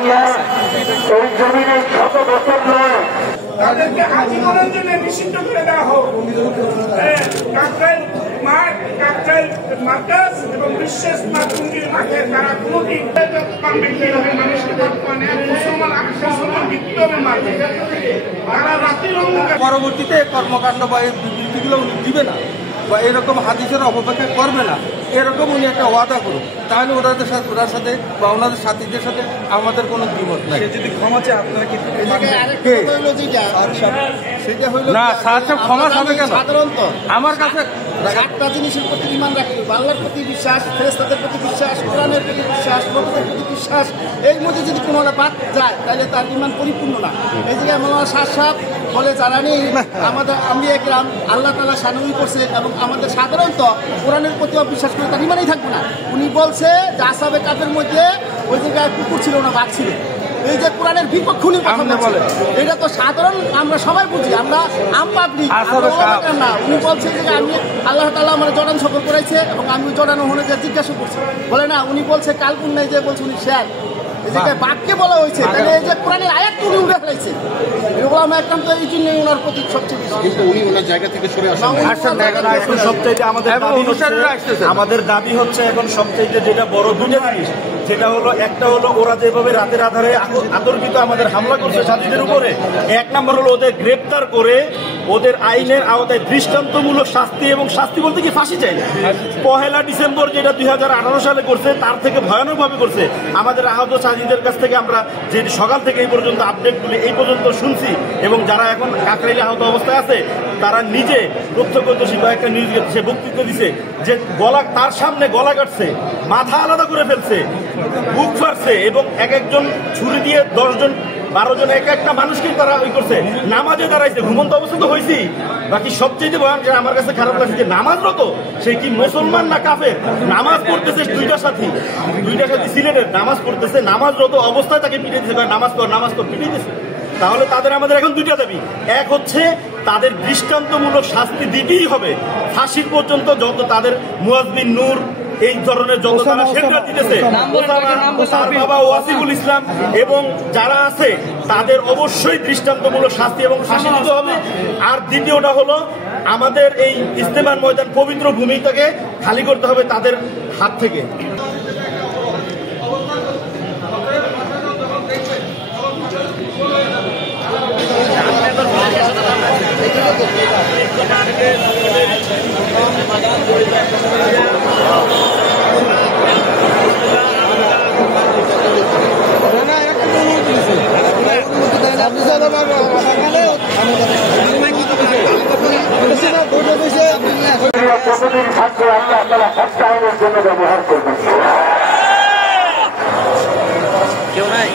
এই জমিনে শত বছর নয় তাদেরকে আজীবনের জন্য নিষিদ্ধ করে দেওয়া হোক। কাকরাইল মার্কাজ এবং বিশ্বের টুঙ্গির মাঠে তারা কোনোদিন মানুষকে মুসলমান বিক্রি হবে মারবে। তারা রাতের অন্ধকার পরবর্তীতে কর্মকাণ্ড বা এই বিবৃতিগুলো উনি দিবে না বা এরকম হাদিসের অপব্যাখ্যা করবে না, এরকম উনি একটা ওয়াদা করুন, তাহলে ওনার সাথে বা ওনাদের সাথীদের সাথে আমাদের কোনো দ্বিমত নাই। যদি ক্ষমা চায় আপনারা কি না স্যার ক্ষমা হবে কেন? সাধারণত আমার কাছে 7টা জিনিসের প্রতি ঈমান রাখি: আল্লাহর প্রতি বিশ্বাস, ফেরেশতাদের প্রতি বিশ্বাস, কোরআনের প্রতি বিশ্বাস, নবীদের প্রতি বিশ্বাস। এর মধ্যে যদি কোনোটা বাদ যায় তাহলে তার ঈমান পরিপূর্ণ না। এই জায়গায় মাওলানা সাহেব বলে যারা নেই আমাদের আম্বিয়া কিরাম আল্লাহ তাআলা শানুই করছে এবং আমাদের সাধারণত কোরআনের প্রতি বিশ্বাস করে তার ঈমানই থাকবে না। উনি বলছে যে আসহাবে কাফের মধ্যে ওই জায়গায় কুকুর ছিল না, বাঘ ছিল। এই যে কোরআনের বিপক্ষ উনি কথা বলে, এটা তো সাধারণ আমরা সবাই বুঝি, আমরা আম পাবলিক না। উনি বলছে যে আমি আল্লাহ তাআলা আমার জড়ান সফর করাইছে এবং আমি জড়ান ওখানে যে জিজ্ঞাসা করছি, বলে না উনি বলছে কালকুন নাই যে বলছে উনি শেয়ার এই জায়গায় বাক্যে বলা হয়েছে, তাহলে এই যে কোরআনের আয়াত উনি উঠে ফেলাইছে। এগুলো আমরা একদম তো এই জন্য ওনার প্রতি সবচেয়ে বেশি কিন্তু উনি ওনার জায়গা থেকে সরে আসেন। সবচাইতে আমাদের দাবি হচ্ছে এখন সবচাইতে যেটা বড় দুটো জিনিস, সেটা হলো একটা হলো ওরা যেভাবে রাতের আধারে আতর্কিত আমাদের হামলা করছে সাথীদের উপরে, 1 নম্বর হলো ওদের গ্রেপ্তার করে ওদের আইনের আওতায় দৃষ্টান্তমূলক শাস্তি, এবং শাস্তি বলতে কি ফাঁসি চাই না। 1 ডিসেম্বর যেটা 2018 সালে করছে তার থেকে ভয়ানকভাবে করছে। আমাদের আহত সাথীদের কাছ থেকে আমরা যে সকাল থেকে এই পর্যন্ত আপডেটগুলি এই পর্যন্ত শুনছি, এবং যারা এখন কাকরাইলে আহত অবস্থায় আছে তারা নিজে প্রত্যক্ষদর্শী বা একটা নিউজ সে বক্তৃতা দিছে যে তার সামনে গলা কাটছে, মাথা আলাদা করে ফেলছে, বুক ফাটছে, এবং একজন ছুরি দিয়ে 10 জন 12 জন একটা মানুষকে তারা ওই করছে। নামাজে দাঁড়াইছে, ঘুমন্ত অবস্থা তো হয়েছি। বাকি সবচেয়ে ভয়ানক আমার কাছে খারাপ লাগছে যে নামাজরত সে কি মুসলমান না কাফের, নামাজ পড়তেছে দুইটা সাথী সিলেটের নামাজ পড়তেছে, নামাজরত অবস্থায় তাকে পিটিয়ে দিচ্ছে, নামাজ পর পিটিয়ে দিচ্ছে। তাহলে আমাদের এখন দুইটা দাবি, এক হচ্ছে তাদের দৃষ্টান্তমূলক শাস্তি দিতেই হবে ফাঁসির পর্যন্ত, যত তাদের মুয়াজ্জিন নূর এই ধরনের যত তারা সেন্টার দিতেছে, বাবা ওয়াসিফুল ইসলাম এবং যারা আছে তাদের অবশ্যই দৃষ্টান্তমূলক শাস্তি এবং ফাঁসি দিতে হবে। আর দ্বিতীয়টা হলো আমাদের এই ইজতেমার ময়দান পবিত্র ভূমিটাকে খালি করতে হবে তাদের হাত থেকে। যতদিন থাকবে আল্লাহ তাআলা হত্যা আইনের জন্য ব্যবহার করবেন। কেউ নাই।